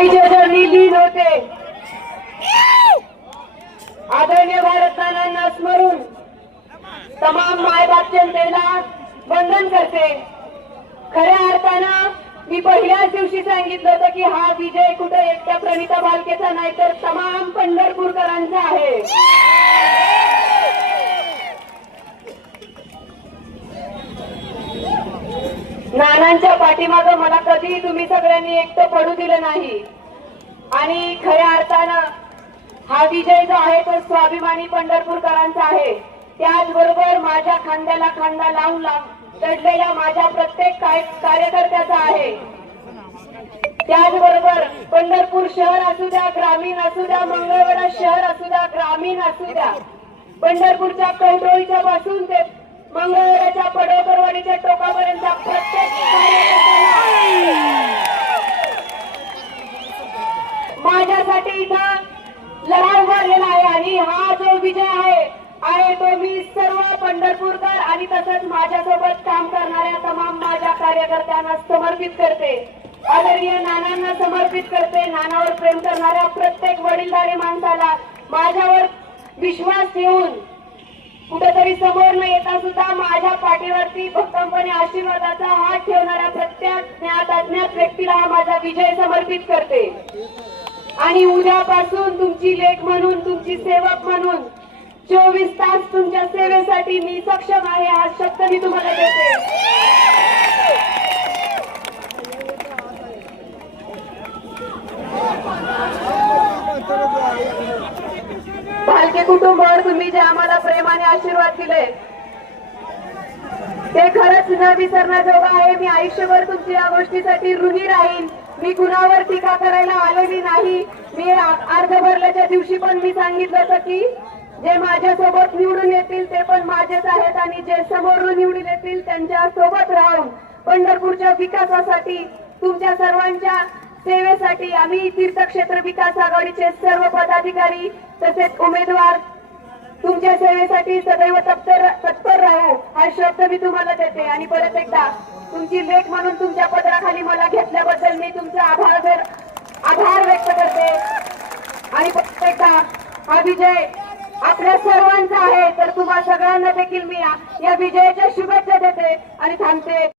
होते आदरणीय भारतमानांना स्मरून तमाम मायबाप जनतेला वंदन करते. खऱ्या अर्थानं मी पहिल्याच दिवशी सांगितलं होतं की हा विजय कुठे एकट्या प्रणिता बालकेचा नाही तर तमाम पंढरपूरकरांचा आहे. नानांच्या पाठीमागं मला कधीही तुम्ही सगळ्यांनी एकटं पडू दिलं नाही. आणि खऱ्या अर्थानं हा विजय जो आहे तो स्वाभिमानी पंढरपूरकरांचा आहे. त्याचबरोबर माझ्या खांद्याला खांदा लावून लाव- माझ्या प्रत्येक कार्यकर्त्याचा आहे. त्याचबरोबर पंढरपूर शहर असू द्या ग्रामीण असू द्या मंगळवेढा शहर असू द्या ग्रामीण असू द्या. पंढरपूरच्या कवटोळीच्या पासून ते मंगळवेढ्याच्या पडोकरवाडीच्या टोकापर्यंत प्रत्येक कार्यकर्त्याला माझ्यासाठी इथं लढा उभारलेला आहे आणि हा जो विजय आहे आहे तो मी सर्व पंढरपूरकर आणि तसंच माझ्यासोबत काम करणाऱ्या तमाम माझ्या कार्यकर्त्यांना समर्पित करते. आदरणीय नानांना समर्पित करते. नानावर प्रेम करणाऱ्या प्रत्येक वडीलधारी माणसाला माझ्यावर विश्वास ठेवून कुठेतरी समोर न येता सुद्धा माझ्या पाठीवरती भक्कमपणे आशीर्वादाचा हात ठेवणाऱ्या प्रत्येक ज्ञात अज्ञात व्यक्तीला हा माझा विजय समर्पित करते. आणि उद्यापासून तुमची लेख म्हणून तुमची सेवक म्हणून चोवीस तास तुमच्या सेवेसाठी मी सक्षम आहे हा शब्द मी तुम्हाला देते. भालके कुटुंबावर तुम्ही जे आम्हाला प्रेमाने आशीर्वाद दिले ते खरंच न विसरण्याजोगं आहे. मी आयुष्यभर तुमची या गोष्टीसाठी ऋणी राहीन. मी कुणावर टीका करायला आलेली नाही. मी अर्ध भरल्याच्या दिवशी पण मी सांगितलं होतं की जे माझ्यासोबत निवडून येतील ते पण माझेच आहेत आणि जे समोरून निवडून येतील त्यांच्यासोबत राहून. पंढरपूरच्या विकासासाठी तुमच्या सर्वांच्या सेवेसाठी आम्ही तीर्थक्षेत्र विकास आघाडीचे सर्व पदाधिकारी तसेच उमेदवार तुमच्या सेवेसाठी सदैव तत्पर तत्पर राहू. हा शब्द मी तुम्हाला देते. आणि परत एकदा तुमची लेख म्हणून तुमच्या पत्राखाली मला घेतल्याबद्दल मी तुमचा आभार जर आभार व्यक्त करते. आणि परत एकदा हा विजय आपल्या सर्वांचा आहे. तर तुम्हा सगळ्यांना देखील मी या विजयाच्या शुभेच्छा देते आणि थांबते.